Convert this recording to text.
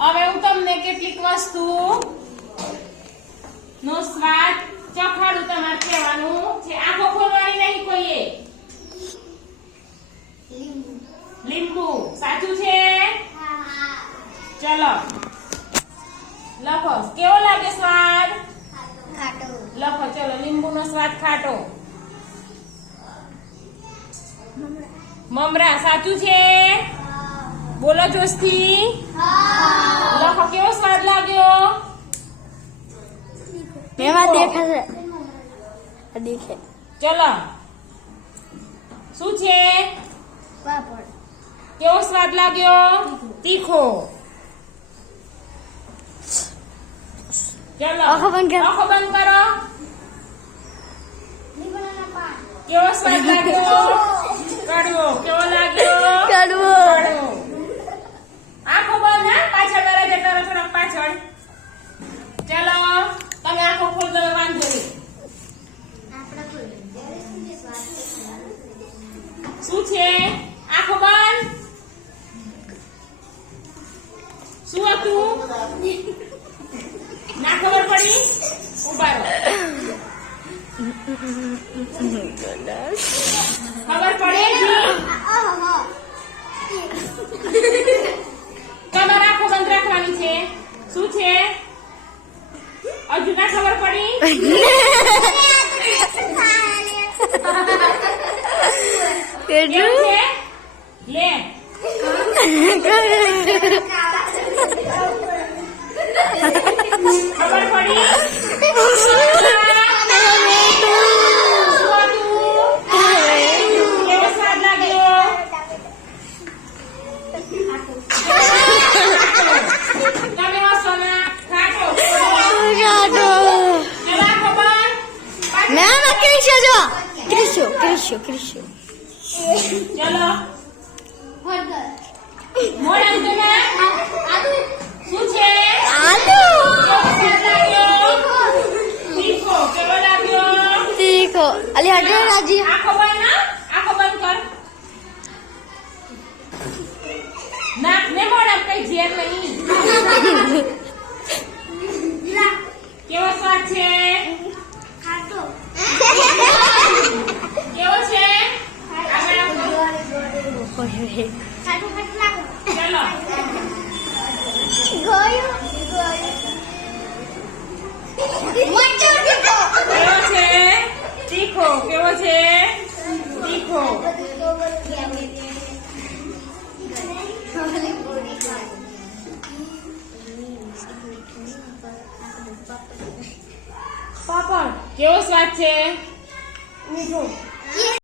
હવે હું તમને કેટલીક વસ્તુ નો સ્વાદ ચખાડું. તમારે કહેવાનું છે આંખો ખોલવાની નહીં કોઈએ. લીંબુ સાચું છે? ચલો લખો કેવો લાગે સ્વાદ? ખાટો. લખો ચલો લીંબુનો સ્વાદ ખાટો. મમરા સાચું છે? બોલો જોશથી. લખો કેવો સ્વાદ લાગ્યો? એમાં દેખાશે. દેખે. ચલો શું છે? પાપડ. કેવો સ્વાદ લાગ્યો? તીખો. ચલો આંખો બંધ કરો. આંખો બંધ કરો. કેવો સ્વાદ લાગ્યો? કડવો. કેવો લાગ્યો? કડવો. કડવો. આંખો બંધ. હા પાછળ વળા જતા રહો થોડાક પાછળ. ચલો તમે આંખો ખોલ દો વાંધો નહીં. શું છે? આંખો બંધ. શું હતું? ના ખબર પડી? ઉભા રહો. ખબર પડે જી? તમારે આંખો બંધ રાખવાની છે. શું છે? હજુ ના ખબર પડી? કેવું છે? લે ખબર પડી? કેવો સ્વાદ લાગ્યો? તમે હસો ના ખાટો. ચલો આંખો બંધ. ચલો મોઢા તો ના. શું છે? કેવો સ્વાદ લાગ્યો? તીખો. કેવો લાગ્યો? આંખો બંધ ના. આંખો બંધ કર. નાક ને મોઢા કઈ ઝેર નહીં. કેવો સ્વાદ છે? કેવો છે? આગળ આપો. ચલો કેવો છે? તીખો. કેવો છે? તીખો. પાપડ. કેવો સ્વાદ છે? મીઠો.